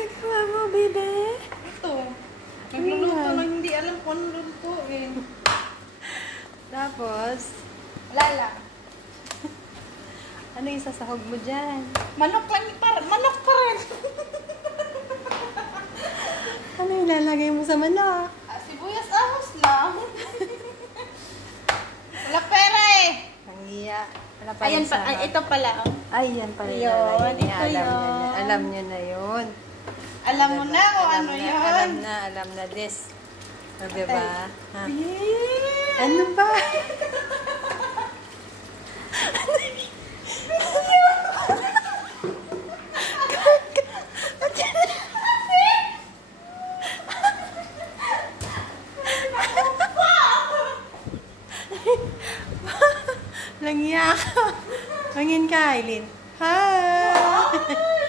ginagawa mo, bebe? Ito. Nagluluto na hindi alam kung ano luto eh. Tapos, Wala lang. ano yung sasahog mo dyan? Manok lang, manok pa rin. Ano yung lalagay mo sa manok? Sibuyas ahos lang. Wala pera eh. Ang iya. Wala pa Ayan rin pa, sa- ay, ito pala. Oh. Ay, yan pala yung Yun, lalagay niya. ito yun. Alam niya na yun. Alam mo na kung Alam ano na, yun. Alam na this. O, diba? Ha? Yeah. Ano ba? Langya ka. Mangin ka, Aileen. Hi!